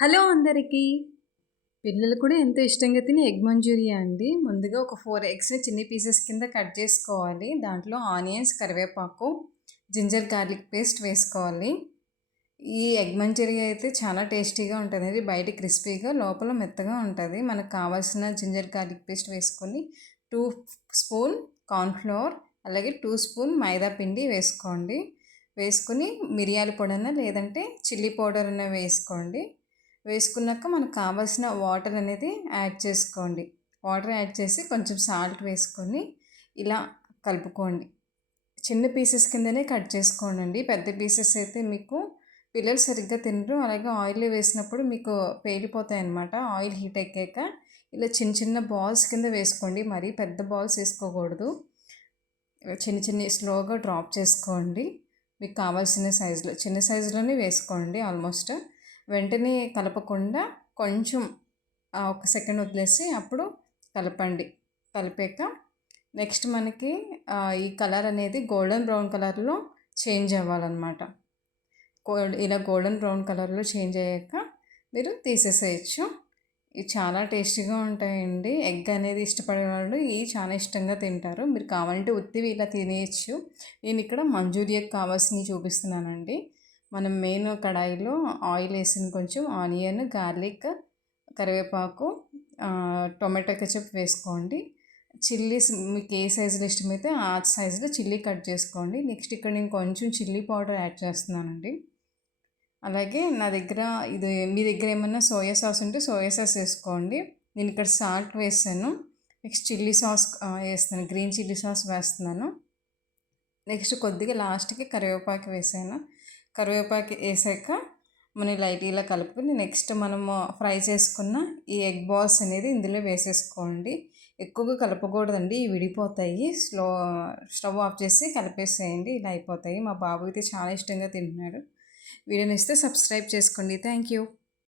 Hello అందరికీ! పిల్లలు కూడా ఎంతో ఇష్టంగా తినే ఎగ్ మంచూరియా అండి. ముందుగా ఒక 4 ఎగ్స్‌ని చిన్ని పీసెస్ కింద కట్ చేసుకోవాలి. దాంట్లో ఆనియన్స్, కరివేపాకు, జింజర్ గార్లిక్ పేస్ట్ వేసుకోవాలి. ఈ ఎగ్ మంచూరియా అయితే చాలా టేస్టీగా ఉంటదండి. బయట క్రిస్పీగా, లోపల మెత్తగా ఉంటది. మనకు కావాల్సిన జింజర్ గార్లిక్ పేస్ట్ వేసుకొని 2 స్పూన్ కార్న్ ఫ్లోర్, అలాగే 2 స్పూన్ మైదా పిండి వేసుకోండి. వేసుకొని మిరియాల పొడన్నా లేదంటే చిల్లీ పౌడర్ అన్నా వేసుకోండి. వేసుకున్నాక మనకు కావాల్సిన వాటర్ అనేది యాడ్ చేసుకోండి. వాటర్ యాడ్ చేసి కొంచెం సాల్ట్ వేసుకొని ఇలా కలుపుకోండి. చిన్న పీసెస్ కిందనే కట్ చేసుకోండి. పెద్ద పీసెస్ అయితే మీకు పిల్లలు సరిగ్గా తినరు. అలాగే ఆయిల్‌లో వేసినప్పుడు మీకు పేలిపోతాయన్నమాట. ఆయిల్ హీట్ ఎక్కాక ఇలా చిన్న చిన్న బాల్స్ కింద వేసుకోండి. మరీ పెద్ద బాల్స్ వేసుకోకూడదు. చిన్న చిన్నవి స్లోగా డ్రాప్ చేసుకోండి. మీకు కావాల్సిన సైజులో చిన్న సైజులోనే వేసుకోండి ఆల్మోస్ట్. వెంటనే కలపకుండా కొంచెం ఒక సెకండ్ వదిలేసి అప్పుడు కలపండి. కలిపాక నెక్స్ట్ మనకి ఈ కలర్ అనేది గోల్డెన్ బ్రౌన్ కలర్‌లో చేంజ్ అవ్వాలన్నమాట. ఇలా గోల్డెన్ బ్రౌన్ కలర్‌లో చేంజ్ అయ్యాక మీరు తీసేసేయచ్చు. ఇవి చాలా టేస్టీగా ఉంటాయండి. ఎగ్ అనేది ఇష్టపడే వాళ్ళు ఇవి చాలా ఇష్టంగా తింటారు. మీరు కావాలంటే ఉత్తివి ఇలా తినేయచ్చు. నేను ఇక్కడ మంచూరియాకి కావాల్సినవి చూపిస్తున్నానండి. మనం మెయిన్ కడాయిలో ఆయిల్ వేసిన కొంచెం ఆనియన్, గార్లిక్, కరివేపాకు, టొమాటో కెచప్ వేసుకోండి. చిల్లీస్ మీకు ఏ సైజులో ఇష్టమైతే ఆ సైజులో చిల్లీ కట్ చేసుకోండి. నెక్స్ట్ ఇక్కడ నేను కొంచెం చిల్లీ పౌడర్ యాడ్ చేస్తున్నానండి. అలాగే నా దగ్గర మీ దగ్గర ఏమన్నా సోయా సాస్ ఉంటే సోయా సాస్ వేసుకోండి. నేను ఇక్కడ సాల్ట్ వేసాను. నెక్స్ట్ చిల్లీ సాస్ వేస్తున్నాను. గ్రీన్ చిల్లీ సాస్ వేస్తున్నాను. నెక్స్ట్ కొద్దిగా లాస్ట్‌కి కరివేపాకు వేసాను. కరివేపాకు వేసాక మనం లైట్ ఇలా కలుపుకొని నెక్స్ట్ మనము ఫ్రై చేసుకున్న ఈ ఎగ్ బాల్స్ అనేది ఇందులో వేసేసుకోండి. ఎక్కువగా కలపకూడదండి, విడిపోతాయి. స్టవ్ ఆఫ్ చేసి కలిపేసేయండి. ఇలా అయిపోతాయి. మా బాబు అయితే చాలా ఇష్టంగా తింటున్నాడు. వీడియో నచ్చితే సబ్స్క్రైబ్ చేసుకోండి. Thank you.